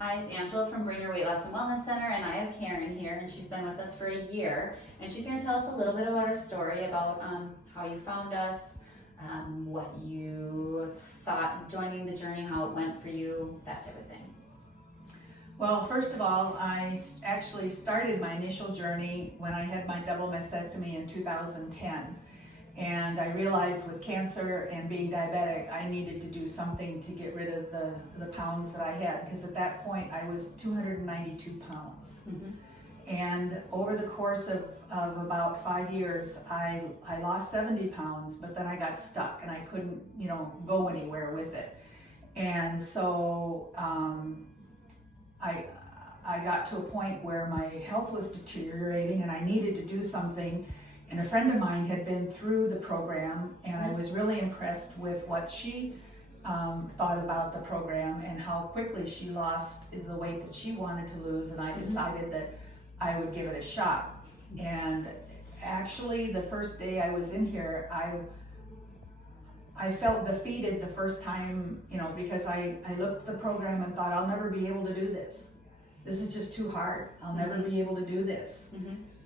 Hi, it's Angela from Bring Your Weight Loss and Wellness Center, and I have Karen here, and she's been with us for a year, and she's going to tell us a little bit about her story, about how you found us, what you thought joining the journey, how it went for you, that type of thing. Well, first of all, I actually started my initial journey when I had my double mastectomy in 2010. And I realized with cancer and being diabetic, I needed to do something to get rid of the pounds that I had, because at that point I was 292 pounds. Mm-hmm. And over the course of about 5 years, I lost 70 pounds, but then I got stuck and I couldn't, go anywhere with it. And so I got to a point where my health was deteriorating and I needed to do something. And a friend of mine had been through the program, and I was really impressed with what she thought about the program and how quickly she lost the weight that she wanted to lose. And I decided that I would give it a shot. And actually, the first day I was in here, I felt defeated the first time, because I looked at the program and thought, I'll never be able to do this. This is just too hard. I'll never be able to do this.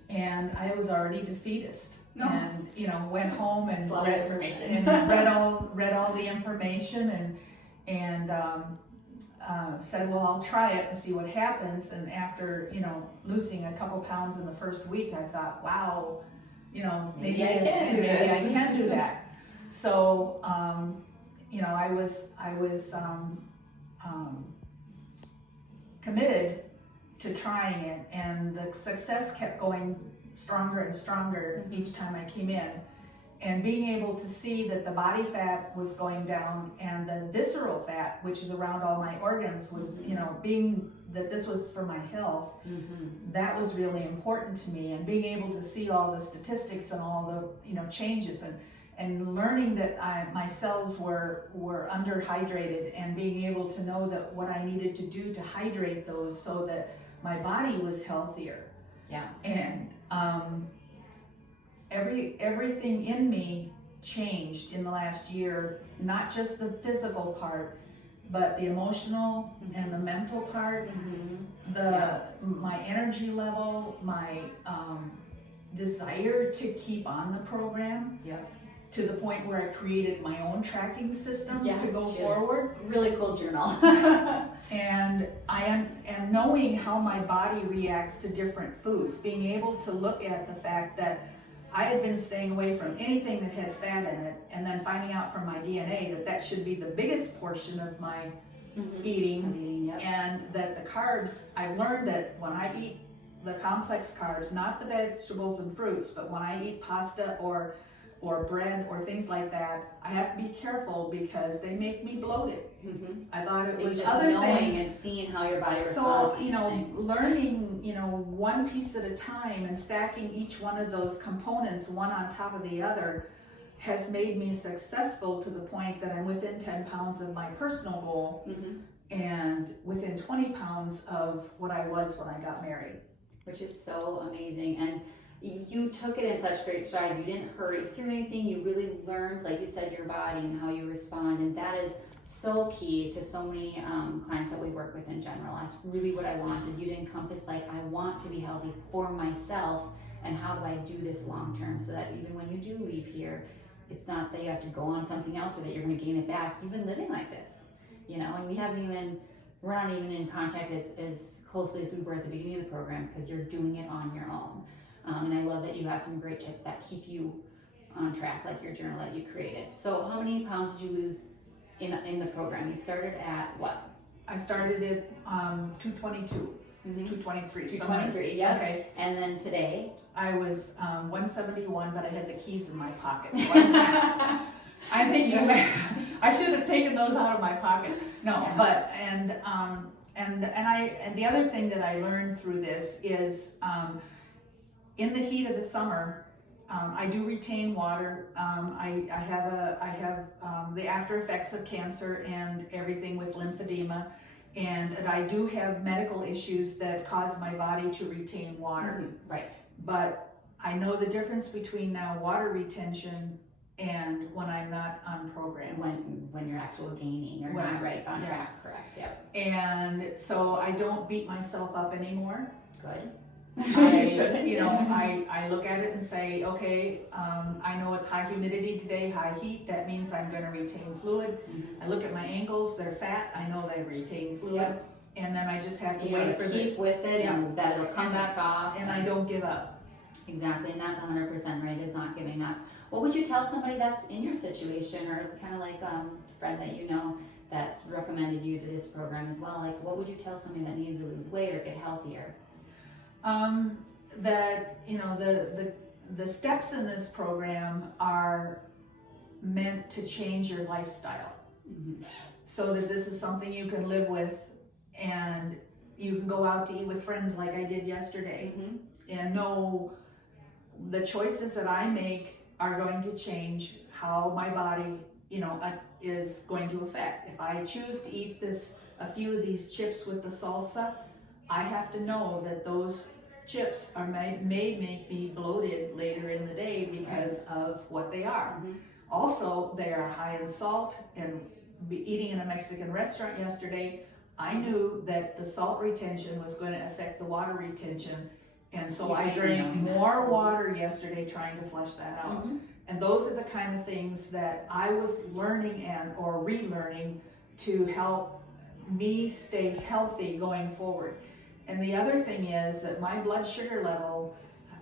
And I was already defeatist. No. And went home and read read all the information and said, well, I'll try it and see what happens. And after losing a couple pounds in the first week, I thought, wow, maybe I can do that. So I was committed to trying it, and the success kept going stronger and stronger each time I came in. And being able to see that the body fat was going down and the visceral fat, which is around all my organs, was, being that this was for my health, that was really important to me. And being able to see all the statistics and all the, changes and learning that my cells were underhydrated, and being able to know that what I needed to do to hydrate those so that my body was healthier. Yeah. And everything in me changed in the last year, not just the physical part, but the emotional and the mental part, my energy level, my desire to keep on the program. Yeah. To the point where I created my own tracking system to go forward. Really cool journal. And and knowing how my body reacts to different foods, being able to look at the fact that I had been staying away from anything that had fat in it, and then finding out from my DNA that should be the biggest portion of my eating, and that the carbs, I've learned that when I eat the complex carbs, not the vegetables and fruits, but when I eat pasta or bread or things like that, I have to be careful because they make me bloated. I thought it was other things. And seeing how your body responds. So, learning, one piece at a time and stacking each one of those components one on top of the other has made me successful to the point that I'm within 10 pounds of my personal goal and within 20 pounds of what I was when I got married. Which is so amazing. And you took it in such great strides. You didn't hurry through anything. You really learned, like you said, your body and how you respond. And that is so key to so many clients that we work with in general. That's really what I want, is you to encompass, like, I want to be healthy for myself, and how do I do this long term, so that even when you do leave here, it's not that you have to go on something else or that you're going to gain it back. You've been living like this, and we're not even in contact as closely as we were at the beginning of the program, because you're doing it on your own. And I love that you have some great tips that keep you on track, like your journal that you created. So how many pounds did you lose in the program? You started at what? I started at 222, 223. 223, yeah. Okay. And then today? I was 171, but I had the keys in my pocket. So I think I should have taken those out of my pocket. No, yeah. But and the other thing that I learned through this is in the heat of the summer, I do retain water. I have the after effects of cancer and everything with lymphedema, and I do have medical issues that cause my body to retain water. Right. But I know the difference between now water retention and when I'm not on program. When you're actually gaining, you're When not I'm- right on yeah. track, correct? Yep. And so I don't beat myself up anymore. Good. I, You shouldn't. I look at it and say, okay, I know it's high humidity today, high heat, that means I'm gonna retain fluid. Mhm. I look at my ankles, they're fat, I know they retain fluid. Yep. And then I just have to You wait know, for keep with it, yeah. and that it'll come And- back off. and I don't give up. Exactly, and that's 100% right, is not giving up. What would you tell somebody that's in your situation, or kind of like a friend that you know that's recommended you to this program as well? Like, what would you tell somebody that needed to lose weight or get healthier? That, you know, the steps in this program are meant to change your lifestyle. Mhm. So that this is something you can live with, and you can go out to eat with friends like I did yesterday, Mhm. and know the choices that I make are going to change how my body, you know, is going to affect. If I choose to eat a few of these chips with the salsa, I have to know that those chips may make me bloated later in the day because of what they are. Mhm. Also, they are high in salt, and eating in a Mexican restaurant yesterday, I knew that the salt retention was going to affect the water retention, and so You I didn't drank know that. more water yesterday trying to flush that out. Mhm. And those are the kind of things that I was learning or relearning to help me stay healthy going forward. And the other thing is that my blood sugar level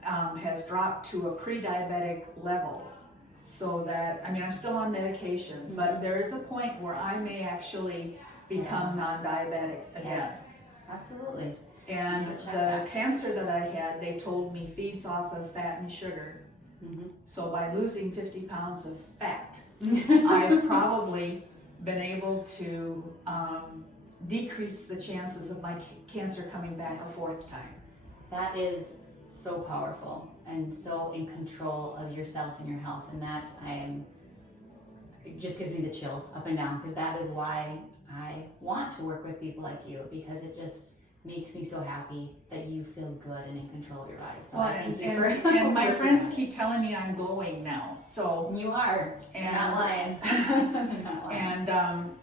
has dropped to a pre-diabetic level. So that, I mean, I'm still on medication, but there is a point where I may actually become non-diabetic again. Yes, absolutely. And Yeah, check the that. cancer that I had, they told me feeds off of fat and sugar. Mhm. So by losing 50 pounds of fat, I've probably been able to decrease the chances of my cancer coming back a fourth time. That is so powerful and so in control of yourself and your health, and that it just gives me the chills up and down, because that is why I want to work with people like you, because it just makes me so happy that you feel good and in control of your body. So I thank you for and my working friends on it. keep telling me I'm glowing now. So You are. You're And- not lying. You're not lying.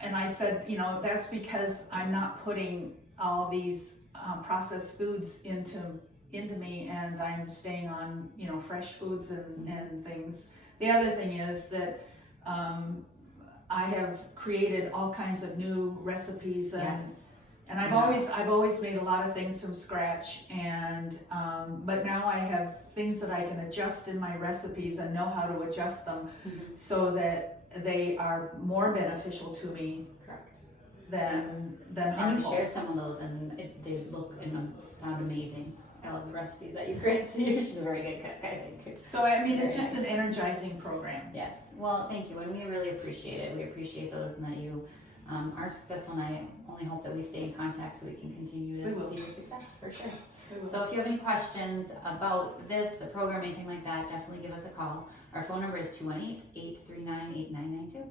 and I said, you know, that's because I'm not putting all these processed foods into me, and I'm staying on, you know, fresh foods and things. The other thing is that I have created all kinds of new recipes, Yes. and I've always made a lot of things from scratch, and but now I have things that I can adjust in my recipes and know how to adjust them Mhm. so that they are more beneficial to me Correct. than And you harmful. shared some of those, and they look and sound amazing. I love the recipes that you create. So you're just a very good cook, I think. So I mean, it's Very just nice. an energizing program. Yes. Well, thank you, and we really appreciate it. We appreciate those, and that you are successful. And I only hope that we stay in contact so we can continue We to will. see your success for sure. So if you have any questions about this, the program, anything like that, definitely give us a call. Our phone number is 218-839-8992.